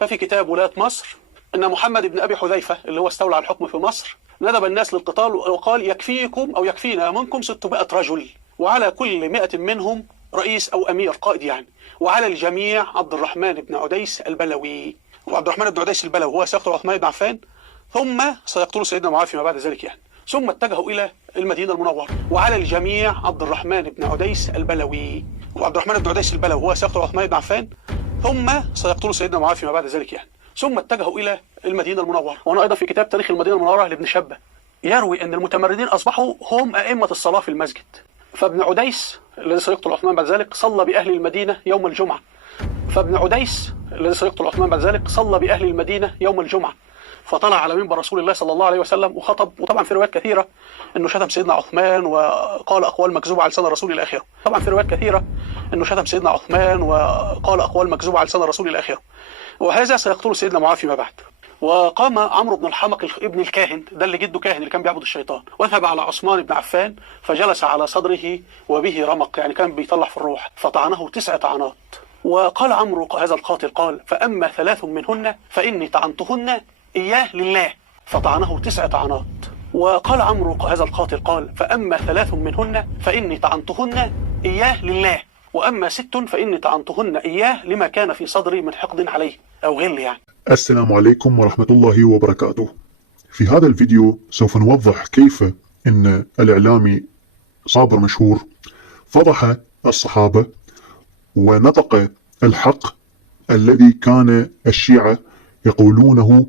ففي كتاب ولاية مصر أن محمد بن أبي حذيفة اللي هو استولى على الحكم في مصر ندب الناس للقتال وقال يكفيكم أو يكفينا منكم 600 رجل، وعلى كل 100 منهم رئيس أو أمير قائد يعني، وعلى الجميع عبد الرحمن بن عديس البلوي. وعبد الرحمن بن عديس البلوي هو سيقتل عثمان بن عفان ثم سيقتل سيدنا معاوية فيما بعد ذلك يعني. ثم اتجهوا إلى المدينة المنورة، وعلى الجميع عبد الرحمن بن عديس البلوي. وعبد الرحمن بن عديس البلوي هو سيقتل عثمان بن عفان ثم سيقتل سيدنا معاوية فيما بعد ذلك يعني. ثم اتجهوا إلى المدينة المنورة. وأنا أيضا في كتاب تاريخ المدينة المنورة لابن شبة يروي أن المتمردين أصبحوا هم أئمة الصلاة في المسجد. فابن عديس الذي سيقتل عثمان بعد ذلك صلى بأهل المدينة يوم الجمعة. فابن عديس الذي سيقتل عثمان بعد ذلك صلى بأهل المدينة يوم الجمعة، فطلع على منبر رسول الله صلى الله عليه وسلم وخطب. وطبعا في روايات كثيرة أنه شتم سيدنا عثمان وقال أقوال مكذوبة على لسان الرسول إلى آخره. طبعا في روايات كثيرة أنه شتم سيدنا عثمان وقال أقوال مكذوبة على لسان الرسول إلى آخره. وهذا سيقتل سيدنا معاوية فيما بعد. وقام عمرو بن الحمق ابن الكاهن، ده اللي جده كاهن اللي كان بيعبد الشيطان، وذهب على عثمان بن عفان فجلس على صدره وبه رمق، يعني كان بيطلع في الروح، فطعنه 9 طعنات. وقال عمرو هذا القاتل قال: فأما 3 منهن فإني طعنتهن إياه لله، فطعنه 9 طعنات. وقال عمرو هذا القاتل قال: فأما 3 منهن فإني طعنتهن إياه لله، وأما 6 فإني طعنتهن إياه لما كان في صدري من حقد عليه أو غل يعني. السلام عليكم ورحمة الله وبركاته. في هذا الفيديو سوف نوضح كيف أن الإعلامي صابر مشهور فضح الصحابة ونطق الحق الذي كان الشيعة يقولونه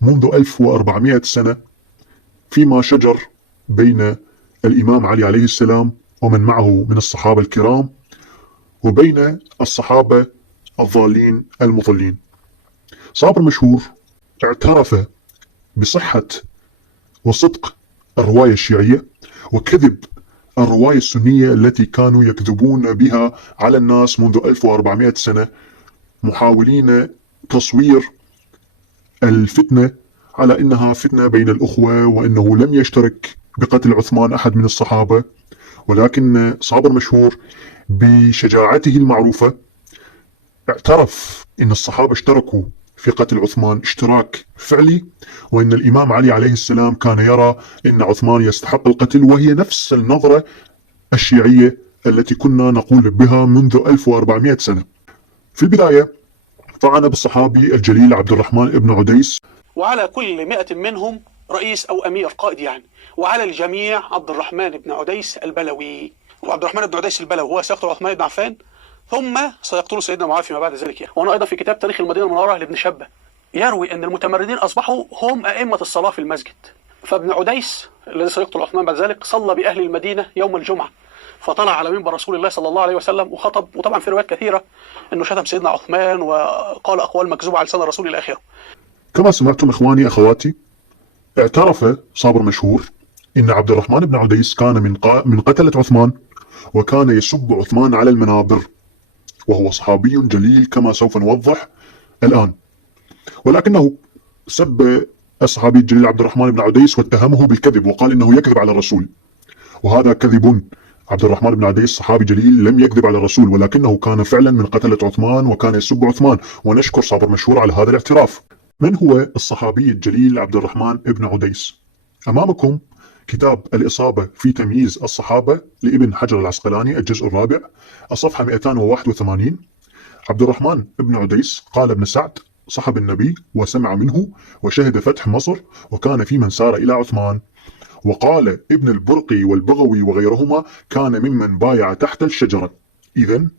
منذ 1400 سنة فيما شجر بين الإمام علي عليه السلام ومن معه من الصحابة الكرام وبين الصحابة الضالين المضلين. صابر مشهور اعترف بصحة وصدق الرواية الشيعية وكذب الرواية السنية التي كانوا يكذبون بها على الناس منذ 1400 سنة، محاولين تصوير الفتنة على إنها فتنة بين الأخوة وإنه لم يشترك بقتل عثمان أحد من الصحابة. ولكن صابر مشهور بشجاعته المعروفة اعترف إن الصحابة اشتركوا في قتل عثمان اشتراك فعلي، وإن الإمام علي عليه السلام كان يرى إن عثمان يستحق القتل، وهي نفس النظرة الشيعية التي كنا نقول بها منذ 1400 سنة. في البداية طعن بالصحابي الجليل عبد الرحمن بن عديس، وعلى كل 100 منهم رئيس أو أمير قائد يعني، وعلى الجميع عبد الرحمن بن عديس البلوي. وعبد الرحمن بن عديس البلوي هو سيقتل عثمان بن عفان ثم سيقتل سيدنا معاوية فيما بعد ذلك يعني. وأنا أيضا في كتاب تاريخ المدينة المنورة لابن شبة يروي أن المتمردين أصبحوا هم أئمة الصلاة في المسجد. فابن عديس الذي سيقتل عثمان بعد ذلك صلى بأهل المدينة يوم الجمعة، فطلع على منبر رسول الله صلى الله عليه وسلم وخطب. وطبعا في روايات كثيرة أنه شتم سيدنا عثمان وقال أقوال مكذوبة على لسان الرسول إلى آخره. كما سمعتم إخواني أخواتي، اعترف صابر مشهور إن عبد الرحمن بن عديس كان من قتلة عثمان، وكان يسب عثمان على المنابر، وهو صحابي جليل كما سوف نوضح الآن. ولكنه سب الصحابي الجليل عبد الرحمن بن عديس واتهمه بالكذب وقال إنه يكذب على الرسول، وهذا كذب. عبد الرحمن بن عديس صحابي جليل لم يكذب على الرسول، ولكنه كان فعلا من قتلة عثمان وكان يسب عثمان، ونشكر صابر مشهور على هذا الاعتراف. من هو الصحابي الجليل عبد الرحمن بن عديس؟ أمامكم كتاب الإصابة في تمييز الصحابة لابن حجر العسقلاني الجزء الرابع الصفحة 281. عبد الرحمن بن عديس قال ابن سعد: صحب النبي وسمع منه وشهد فتح مصر وكان في من سار إلى عثمان. وقال ابن البرقي والبغوي وغيرهما: كان ممن بايع تحت الشجرة. إذن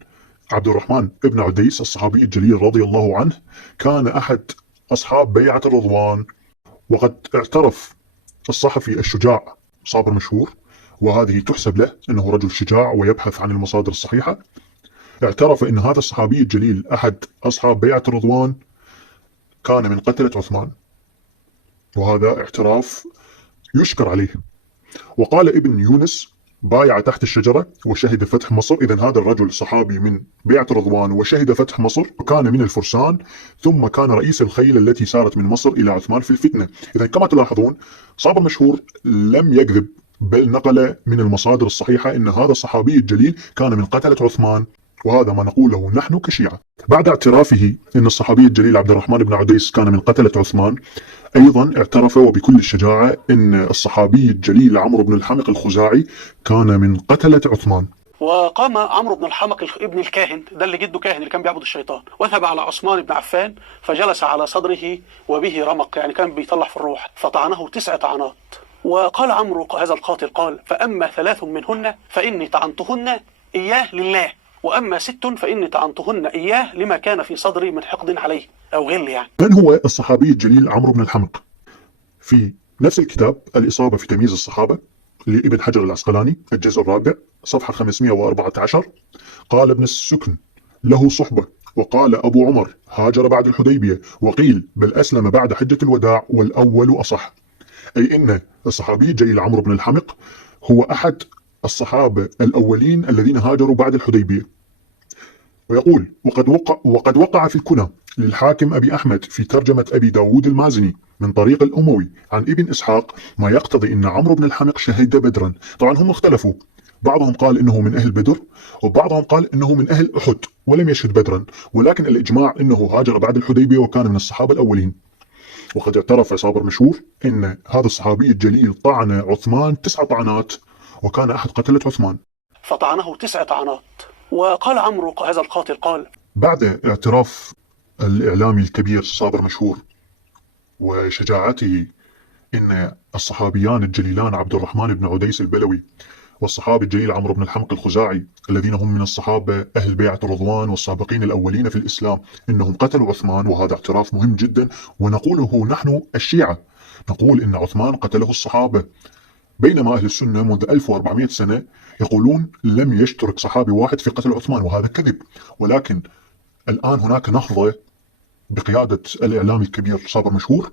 عبد الرحمن بن عديس الصحابي الجليل رضي الله عنه كان أحد أصحاب بيعة الرضوان. وقد اعترف الصحفي الشجاع صابر مشهور، وهذه تحسب له أنه رجل شجاع ويبحث عن المصادر الصحيحة، اعترف أن هذا الصحابي الجليل أحد أصحاب بيعة الرضوان كان من قتلة عثمان، وهذا اعتراف يشكر عليه. وقال ابن يونس: بايع تحت الشجرة وشهد فتح مصر. إذن هذا الرجل صحابي من بيعة الرضوان وشهد فتح مصر، وكان من الفرسان، ثم كان رئيس الخيل التي سارت من مصر إلى عثمان في الفتنة. إذن كما تلاحظون صابر مشهور لم يكذب، بل نقل من المصادر الصحيحة أن هذا الصحابي الجليل كان من قتلة عثمان. وهذا ما نقوله نحن كشيعة. بعد اعترافه أن الصحابي الجليل عبد الرحمن بن عديس كان من قتلة عثمان، أيضا اعترف وبكل الشجاعة أن الصحابي الجليل عمرو بن الحمق الخزاعي كان من قتلة عثمان. وقام عمرو بن الحمق ابن الكاهن، ده اللي جده كاهن اللي كان بيعبد الشيطان، وذهب على عثمان بن عفان فجلس على صدره وبه رمق، يعني كان بيطلع في الروح، فطعنه 9 طعنات. وقال عمرو هذا القاتل قال: فأما 3 منهن فإني طعنتهن إياه لله، وأما 6 فإني طعنتهن إياه لما كان في صدري من حقد عليه أو غل يعني. من هو الصحابي الجليل عمرو بن الحمق؟ في نفس الكتاب الإصابة في تمييز الصحابة لابن حجر العسقلاني الجزء الرابع صفحة 514 قال ابن السكن: له صحبة، وقال أبو عمر: هاجر بعد الحديبية، وقيل بل أسلم بعد حجة الوداع، والأول أصح. أي إن الصحابي الجليل عمرو بن الحمق هو أحد الصحابة الأولين الذين هاجروا بعد الحديبية. ويقول: وقد وقع في الكنى للحاكم أبي أحمد في ترجمة أبي داود المازني من طريق الأموي عن ابن إسحاق ما يقتضي أن عمرو بن الحمق شهد بدرا. طبعا هم اختلفوا، بعضهم قال إنه من أهل بدر، وبعضهم قال إنه من أهل أحد ولم يشهد بدرا، ولكن الإجماع إنه هاجر بعد الحديبية وكان من الصحابة الأولين. وقد اعترف صابر مشهور إن هذا الصحابي الجليل طعن عثمان 9 طعنات، وكان أحد قتلة عثمان، فطعنه 9 طعنات. وقال عمرو هذا القاتل قال: بعد اعتراف الإعلامي الكبير صابر مشهور وشجاعته إن الصحابيان الجليلان عبد الرحمن بن عديس البلوي والصحابي الجليل عمرو بن الحمق الخزاعي الذين هم من الصحابة أهل بيعة الرضوان والسابقين الأولين في الإسلام إنهم قتلوا عثمان، وهذا اعتراف مهم جدا. ونقوله نحن الشيعة، نقول إن عثمان قتله الصحابة، بينما أهل السنة منذ 1400 سنة يقولون لم يشترك صحابي واحد في قتل عثمان، وهذا كذب. ولكن الآن هناك نهضة بقيادة الإعلامي الكبير صابر مشهور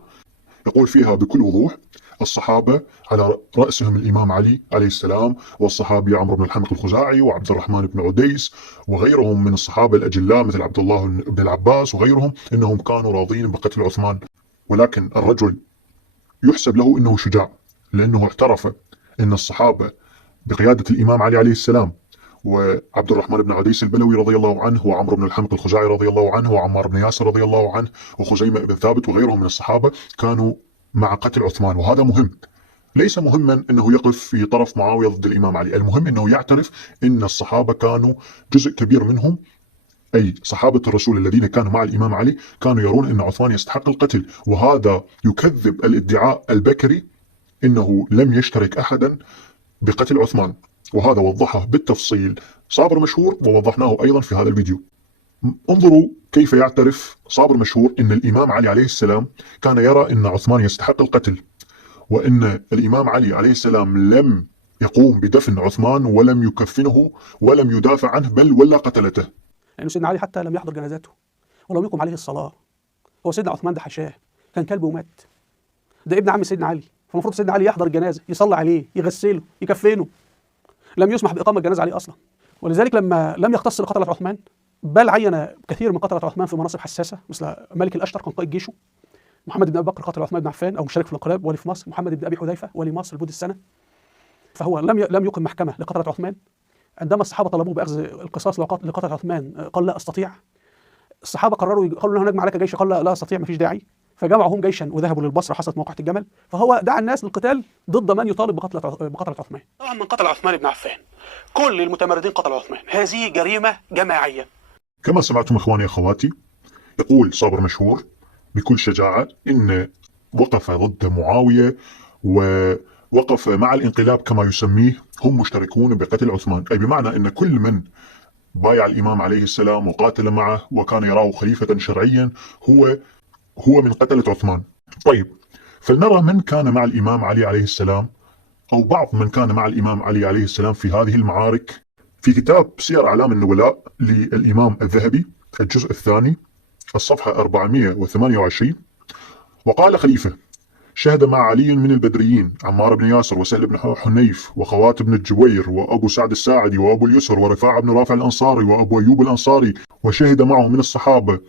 يقول فيها بكل وضوح: الصحابة على رأسهم الإمام علي عليه السلام، والصحابي عمرو بن الحمق الخزاعي وعبد الرحمن بن عديس وغيرهم من الصحابة الأجلاء مثل عبد الله بن العباس وغيرهم، إنهم كانوا راضين بقتل عثمان. ولكن الرجل يحسب له إنه شجاع، لأنه اعترف إن الصحابة بقيادة الإمام علي عليه السلام وعبد الرحمن بن عديس البلوي رضي الله عنه وعمرو بن الحمق الخزاعي رضي الله عنه وعمار بن ياسر رضي الله عنه وخزيمة بن ثابت وغيرهم من الصحابة كانوا مع قتل عثمان. وهذا مهم، ليس مهما أنه يقف في طرف معاوية ضد الإمام علي، المهم أنه يعترف أن الصحابة كانوا جزء كبير منهم، أي صحابة الرسول الذين كانوا مع الإمام علي، كانوا يرون أن عثمان يستحق القتل. وهذا يكذب الادعاء البكري أنه لم يشترك أحدا بقتل عثمان، وهذا وضحه بالتفصيل صابر مشهور ووضحناه أيضا في هذا الفيديو. انظروا كيف يعترف صابر مشهور أن الإمام علي عليه السلام كان يرى أن عثمان يستحق القتل، وأن الإمام علي عليه السلام لم يقوم بدفن عثمان ولم يكفنه ولم يدافع عنه بل ولا قتلته، لأنه يعني سيدنا علي حتى لم يحضر جنازته ولم يقم عليه الصلاة. هو سيدنا عثمان ده حشاه، كان كلب ومات، ده ابن عم سيدنا علي، فالمفروض سيدنا علي يحضر الجنازة، يصلي عليه، يغسله، يكفنه. لم يسمح بإقامة الجنازة عليه أصلا. ولذلك لما لم يختص لقتلة عثمان، بل عين كثير من قتلة عثمان في مناصب حساسة، مثل ملك الأشتر كان قائد جيشه، محمد بن أبي بكر قتل عثمان بن عفان أو مشارك في الانقلاب ولي في مصر، محمد بن أبي حذيفة ولي مصر لمدة سنة. فهو لم يقم محكمة لقتلة عثمان. عندما الصحابة طلبوه بأخذ القصاص لقتلة عثمان قال لا أستطيع. الصحابة قالوا له نجمع عليك جيش، قال لا أستطيع، ما فيش داعي. فجمعوا هم جيشا وذهبوا للبصره، حصلت موقعة الجمل. فهو دعا الناس للقتال ضد من يطالب بقتلة عثمان. طبعا من قتل عثمان بن عفان كل المتمردين قتلوا عثمان، هذه جريمة جماعية. كما سمعتم إخواني أخواتي، يقول صابر مشهور بكل شجاعة إن وقف ضد معاوية ووقف مع الانقلاب كما يسميه هم مشتركون بقتل عثمان، أي بمعنى أن كل من بايع الإمام عليه السلام وقاتل معه وكان يراه خليفة شرعيا هو من قتلة عثمان. طيب، فلنرى من كان مع الإمام علي عليه السلام أو بعض من كان مع الإمام علي عليه السلام في هذه المعارك في كتاب سير أعلام النبلاء للإمام الذهبي الجزء الثاني الصفحة 428. وقال خليفة: شهد مع علي من البدريين عمار بن ياسر وسهل بن حنيف وخوات بن الجبير وأبو سعد الساعدي وأبو اليسر ورفاعة بن رافع الأنصاري وأبو أيوب الأنصاري، وشهد معه من الصحابة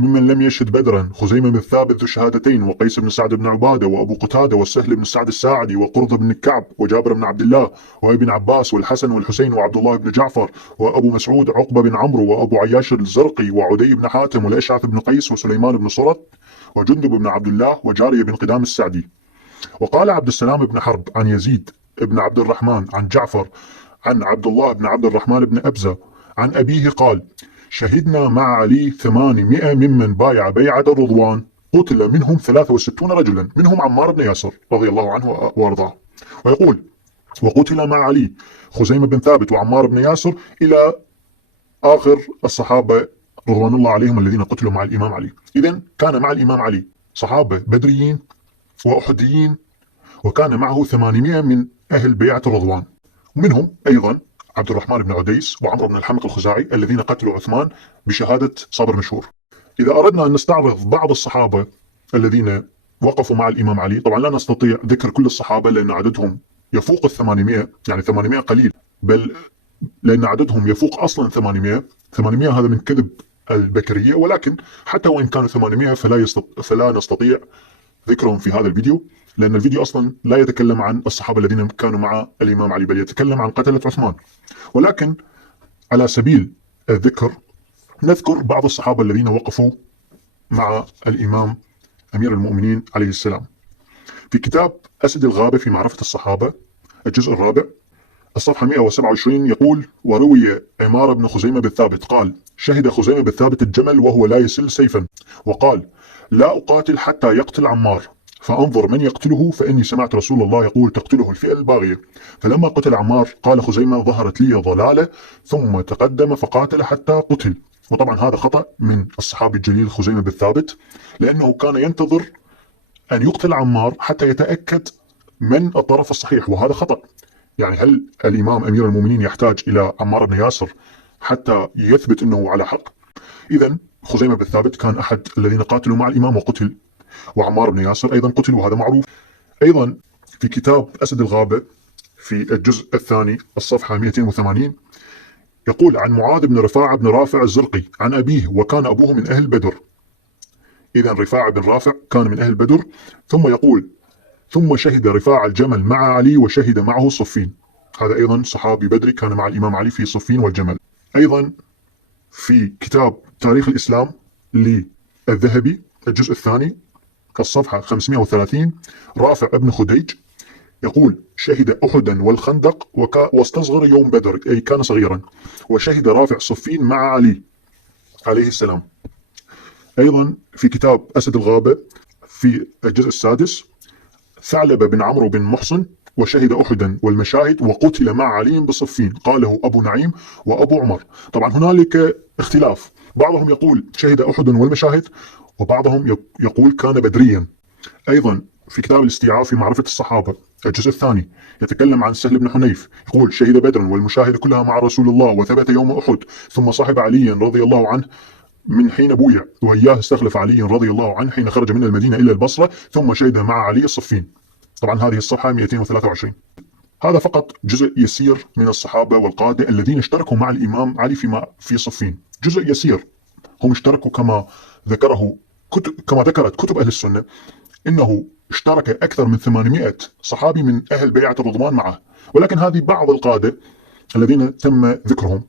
ممن لم يشهد بدرا خزيمة بن ثابت ذو الشهادتين، وقيس بن سعد بن عبادة، وأبو قتادة، والسهل بن سعد الساعدي، وقرظ بن كعب، وجابر بن عبد الله، وابن عباس، والحسن والحسين، وعبد الله بن جعفر، وأبو مسعود عقبة بن عمرو، وأبو عياش الزرقي، وعدي بن حاتم، والأشعث بن قيس، وسليمان بن صرت، وجندب بن عبد الله، وجارية بن قدام السعدي. وقال عبد السلام بن حرب عن يزيد بن عبد الرحمن عن جعفر عن عبد الله بن عبد الرحمن بن أبزة عن أبيه قال: شهدنا مع علي 800 ممن بايع بيعة الرضوان، قتل منهم 63 رجلا، منهم عمار بن ياسر رضي الله عنه وارضاه. ويقول: وقتل مع علي خزيمة بن ثابت وعمار بن ياسر إلى آخر الصحابة رضوان الله عليهم الذين قتلوا مع الإمام علي. إذن كان مع الإمام علي صحابة بدريين وأحديين، وكان معه 800 من أهل بيعة الرضوان، ومنهم أيضا عبد الرحمن بن عديس وعمرو بن الحمق الخزاعي الذين قتلوا عثمان بشهادة صابر مشهور. إذا أردنا أن نستعرض بعض الصحابة الذين وقفوا مع الإمام علي، طبعا لا نستطيع ذكر كل الصحابة لأن عددهم يفوق 800، يعني 800 قليل، بل لأن عددهم يفوق أصلا 800 هذا من كذب البكرية، ولكن حتى وإن كانوا 800 فلا نستطيع ذكرهم في هذا الفيديو، لأن الفيديو أصلا لا يتكلم عن الصحابة الذين كانوا مع الإمام علي، بل يتكلم عن قتلة عثمان. ولكن على سبيل الذكر نذكر بعض الصحابة الذين وقفوا مع الإمام أمير المؤمنين عليه السلام. في كتاب أسد الغابة في معرفة الصحابة الجزء الرابع الصفحة 127 يقول: وروي عمار بن خزيمة بالثابت قال: شهد خزيمة بالثابت الجمل وهو لا يسل سيفا، وقال: لا أقاتل حتى يقتل عمار، فأنظر من يقتله، فإني سمعت رسول الله يقول: تقتله الفئة الباغية. فلما قتل عمار قال خزيمة: ظهرت لي ضلالة، ثم تقدم فقاتل حتى قتل. وطبعا هذا خطأ من الصحابي الجليل خزيمة بالثابت، لأنه كان ينتظر أن يقتل عمار حتى يتأكد من الطرف الصحيح، وهذا خطأ. يعني هل الإمام أمير المؤمنين يحتاج إلى عمار بن ياسر حتى يثبت أنه على حق؟ إذن خزيمة بالثابت كان أحد الذين قاتلوا مع الإمام وقتل، وعمار بن ياسر أيضا قتل، وهذا معروف. أيضا في كتاب أسد الغابة في الجزء الثاني الصفحة 280 يقول عن معاذ بن رفاعة بن رافع الزرقي عن أبيه، وكان أبوه من أهل بدر. إذن رفاعة بن رافع كان من أهل بدر. ثم يقول: ثم شهد رفاعة الجمل مع علي وشهد معه صفين. هذا أيضا صحابي بدري كان مع الإمام علي في صفين والجمل. أيضا في كتاب تاريخ الإسلام للذهبي الجزء الثاني الصفحة 530 رافع ابن خديج يقول: شهد أحدا والخندق واستصغر يوم بدر، أي كان صغيرا. وشهد رافع صفين مع علي عليه السلام. أيضا في كتاب أسد الغابة في الجزء السادس ثعلبة بن عمرو بن محصن وشهد أحدا والمشاهد وقتل مع علي بصفين، قاله أبو نعيم وأبو عمر. طبعا هنالك اختلاف، بعضهم يقول شهد أحد والمشاهد، وبعضهم يقول كان بدريا. أيضا في كتاب الاستيعاب في معرفة الصحابة الجزء الثاني يتكلم عن سهل بن حنيف يقول: شهد بدرا والمشاهد كلها مع رسول الله، وثبت يوم أحد، ثم صاحب علي رضي الله عنه من حين بويع، وإياه استخلف علي رضي الله عنه حين خرج من المدينة إلى البصرة، ثم شهد مع علي الصفين. طبعا هذه الصفحة 223. هذا فقط جزء يسير من الصحابة والقادة الذين اشتركوا مع الإمام علي في صفين، جزء يسير. هم اشتركوا كما ذكرت كتب أهل السنة إنه اشترك أكثر من 800 صحابي من أهل بيعة الرضوان معه، ولكن هذه بعض القادة الذين تم ذكرهم.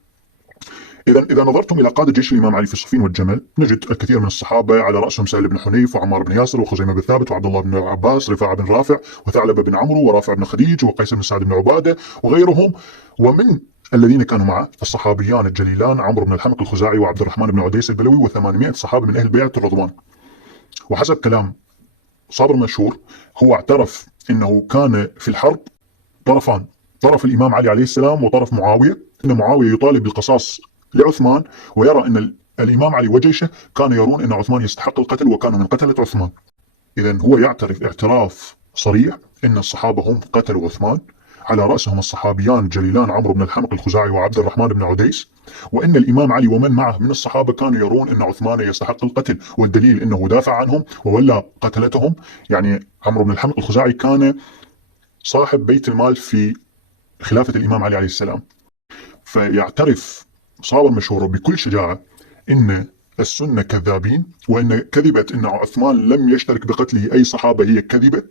إذا نظرتم إلى قادة جيش الإمام علي في صفين والجمل نجد الكثير من الصحابة على رأسهم سهل بن حنيف وعمار بن ياسر وخزيمة بن ثابت وعبد الله بن عباس، رفاعة بن رافع وثعلبة بن عمرو ورافع بن خديج وقيس بن سعد بن عبادة وغيرهم. ومن الذين كانوا معه الصحابيان الجليلان عمرو بن الحمق الخزاعي وعبد الرحمن بن عديس البلوي و800 صحابة من أهل بيعة الرضوان. وحسب كلام صابر مشهور هو اعترف أنه كان في الحرب طرفان، طرف الإمام علي عليه السلام وطرف معاوية، أن معاوية يطالب بالقصاص لعثمان، ويرى أن الإمام علي وجيشه كانوا يرون أن عثمان يستحق القتل وكانوا من قتلة عثمان. إذن هو يعترف اعتراف صريح أن الصحابة هم قتلوا عثمان، على رأسهم الصحابيان الجليلان عمرو بن الحمق الخزاعي وعبد الرحمن بن عديس، وأن الإمام علي ومن معه من الصحابة كانوا يرون أن عثمان يستحق القتل، والدليل أنه دافع عنهم وولى قتلتهم. يعني عمرو بن الحمق الخزاعي كان صاحب بيت المال في خلافة الإمام علي عليه السلام. فيعترف صابر مشهور بكل شجاعة أن السنة كذابين، وأن كذبة أن عثمان لم يشترك بقتله أي صحابة هي كذبة،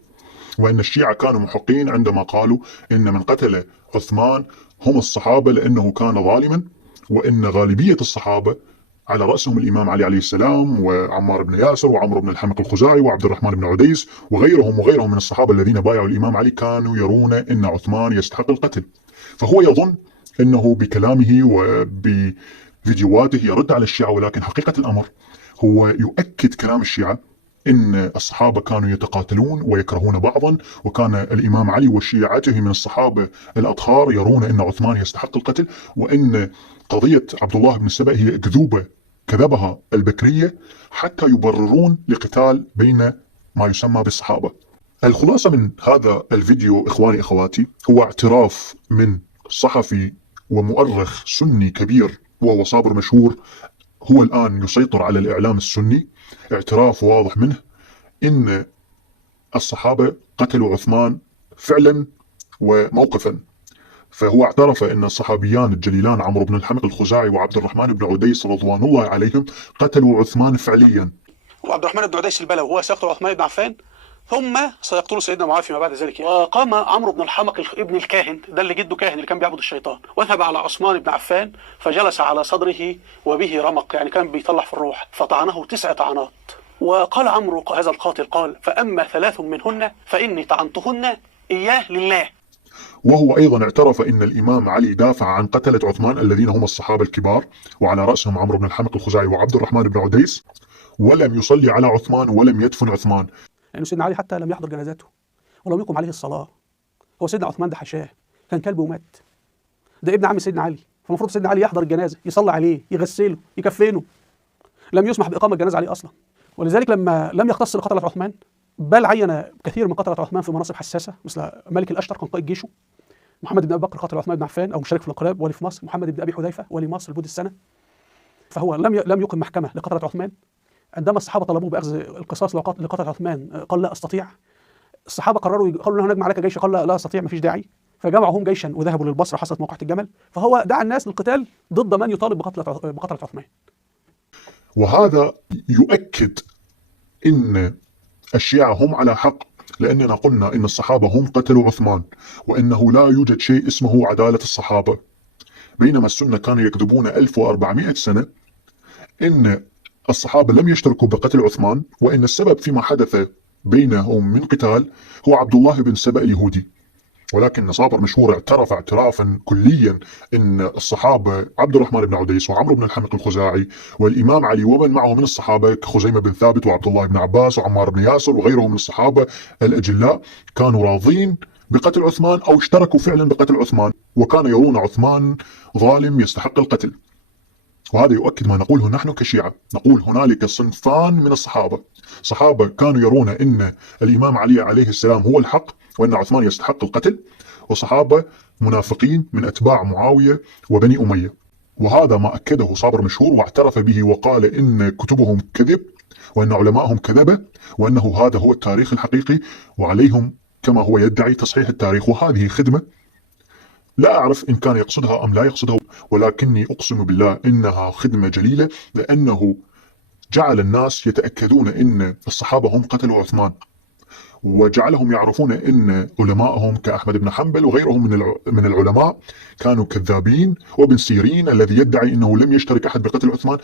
وأن الشيعة كانوا محقين عندما قالوا إن من قتل عثمان هم الصحابة لأنه كان ظالما، وإن غالبية الصحابة على رأسهم الإمام علي عليه السلام وعمار بن ياسر وعمرو بن الحمق الخزاعي وعبد الرحمن بن عديس وغيرهم من الصحابة الذين بايعوا الإمام علي كانوا يرون أن عثمان يستحق القتل. فهو يظن أنه بكلامه وبفيديوهاته يرد على الشيعة، ولكن حقيقة الأمر هو يؤكد كلام الشيعة إن الصحابة كانوا يتقاتلون ويكرهون بعضا، وكان الإمام علي وشيعته من الصحابة الأطهار يرون أن عثمان يستحق القتل، وأن قضية عبد الله بن السبأ هي أكذوبة كذبها البكرية حتى يبررون لقتال بين ما يسمى بالصحابة. الخلاصة من هذا الفيديو إخواني أخواتي هو اعتراف من صحفي ومؤرخ سني كبير وهو صابر مشهور، هو الآن يسيطر على الإعلام السني، اعتراف واضح منه إن الصحابة قتلوا عثمان فعلا وموقفا. فهو اعترف أن الصحابيان الجليلان عمرو بن الحمق الخزاعي وعبد الرحمن بن عديس رضوان الله عليهم قتلوا عثمان فعليا. وعبد الرحمن بن عديس البلوي هو سيقتل عثمان بن عفان، ثم سيقتل سيدنا معاوية فيما بعد ذلك. وقام عمرو بن الحمق ابن الكاهن، ده اللي جده كاهن اللي كان بيعبد الشيطان، وثب على عثمان بن عفان فجلس على صدره وبه رمق، يعني كان بيطلع في الروح، فطعنه 9 طعنات. وقال عمرو هذا القاتل قال: فأما 3 منهن فإني طعنتهن إياه لله. وهو أيضا اعترف أن الإمام علي دافع عن قتلة عثمان الذين هم الصحابة الكبار وعلى رأسهم عمرو بن الحمق الخزاعي وعبد الرحمن بن عديس، ولم يصلي على عثمان ولم يدفن عثمان، لأنه سيدنا علي حتى لم يحضر جنازته ولم يقم عليه الصلاة. هو سيدنا عثمان ده حشاه، كان كلب ومات، ده ابن عم سيدنا علي، فالمفروض سيدنا علي يحضر الجنازة، يصلي عليه، يغسله، يكفنه. لم يسمح بإقامة الجنازة عليه أصلا. ولذلك لما لم يختص لقتلة عثمان، بل عين كثير من قتلة عثمان في مناصب حساسة، مثل ملك الأشتر كان قائد جيشه، محمد بن أبي بكر قتل عثمان بن عفان أو مشارك في الانقلاب ولي في مصر، محمد بن أبي حذيفة ولي مصر لمدة سنة. فهو لم يقم محكمة لقتلة عثمان. عندما الصحابة طلبوه بأخذ القصاص لقتلة عثمان قال: لا أستطيع. الصحابة قالوا له: نجمع عليك جيش، قال: لا أستطيع، ما فيش داعي. فجمعهم جيشا وذهبوا للبصرة، حصلت موقعة الجمل. فهو دعا الناس للقتال ضد من يطالب بقتلة عثمان. وهذا يؤكد إن الشيعة هم على حق، لأننا قلنا إن الصحابة هم قتلوا عثمان، وإنه لا يوجد شيء اسمه عدالة الصحابة، بينما السنة كانوا يكذبون 1400 سنة إن الصحابة لم يشتركوا بقتل عثمان، وإن السبب فيما حدث بينهم من قتال هو عبد الله بن سبأ اليهودي. ولكن صابر مشهور اعترف اعترافا كليا ان الصحابه عبد الرحمن بن عديس وعمرو بن الحمق الخزاعي والامام علي ومن معه من الصحابه كخزيمه بن ثابت وعبد الله بن عباس وعمار بن ياسر وغيرهم من الصحابه الاجلاء كانوا راضين بقتل عثمان او اشتركوا فعلا بقتل عثمان، وكانوا يرون عثمان ظالم يستحق القتل. وهذا يؤكد ما نقوله نحن كشيعة، نقول هنالك صنفان من الصحابة، صحابة كانوا يرون أن الإمام علي عليه السلام هو الحق وأن عثمان يستحق القتل، وصحابة منافقين من أتباع معاوية وبني أمية. وهذا ما أكده صابر مشهور واعترف به وقال إن كتبهم كذب وأن علماءهم كذبة، وأنه هذا هو التاريخ الحقيقي وعليهم كما هو يدعي تصحيح التاريخ. وهذه خدمة لا أعرف إن كان يقصدها أم لا يقصدها، ولكني أقسم بالله إنها خدمة جليلة، لأنه جعل الناس يتأكدون إن الصحابة هم قتلوا عثمان، وجعلهم يعرفون إن علماءهم كأحمد بن حنبل وغيرهم من العلماء كانوا كذابين. وابن سيرين الذي يدعي إنه لم يشترك أحد بقتل عثمان،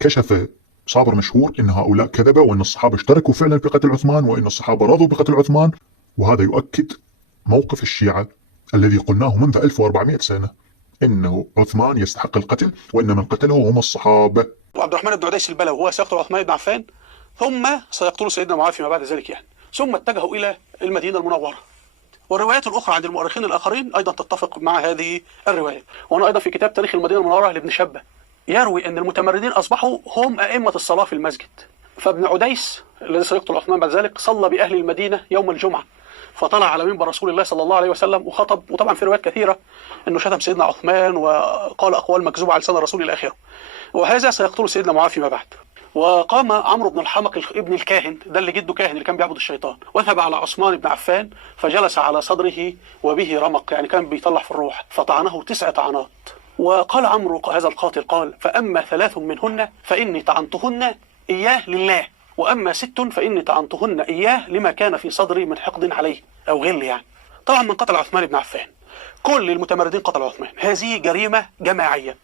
كشف صابر مشهور إن هؤلاء كذبة، وإن الصحابة اشتركوا فعلا بقتل عثمان، وإن الصحابة رضوا بقتل عثمان. وهذا يؤكد موقف الشيعة الذي قلناه منذ 1400 سنة، إنه عثمان يستحق القتل وإن من قتله هم الصحابة. وعبد الرحمن بن عديس البلوي هو سيقتل عثمان بن عفان، ثم سيقتل سيدنا معاوية فيما بعد ذلك يعني. ثم اتجهوا إلى المدينة المنورة. والروايات الأخرى عند المؤرخين الآخرين أيضا تتفق مع هذه الرواية. وأنا أيضا في كتاب تاريخ المدينة المنورة لابن شبة يروي أن المتمردين أصبحوا هم أئمة الصلاة في المسجد. فابن عديس الذي سيقتل عثمان بعد ذلك صلى بأهل المدينة يوم الجمعة، فطلع على منبر رسول الله صلى الله عليه وسلم وخطب. وطبعا في روايات كثيرة أنه شتم سيدنا عثمان وقال أقوال مكذوبة على لسان الرسول إلى آخره. وهذا سيقتل سيدنا معاوية فيما بعد. وقام عمرو بن الحمق ابن الكاهن، ده اللي جده كاهن اللي كان بيعبد الشيطان، وثب على عثمان بن عفان فجلس على صدره وبه رمق، يعني كان بيطلع في الروح، فطعنه 9 طعنات. وقال عمرو هذا القاتل قال: فأما 3 منهن فإني طعنتهن إياه لله، وأما 6 فإني طعنتهن إياه لما كان في صدري من حقد عليه أو غل يعني. طبعا من قتل عثمان بن عفان، كل المتمردين قتلوا عثمان. هذه جريمة جماعية.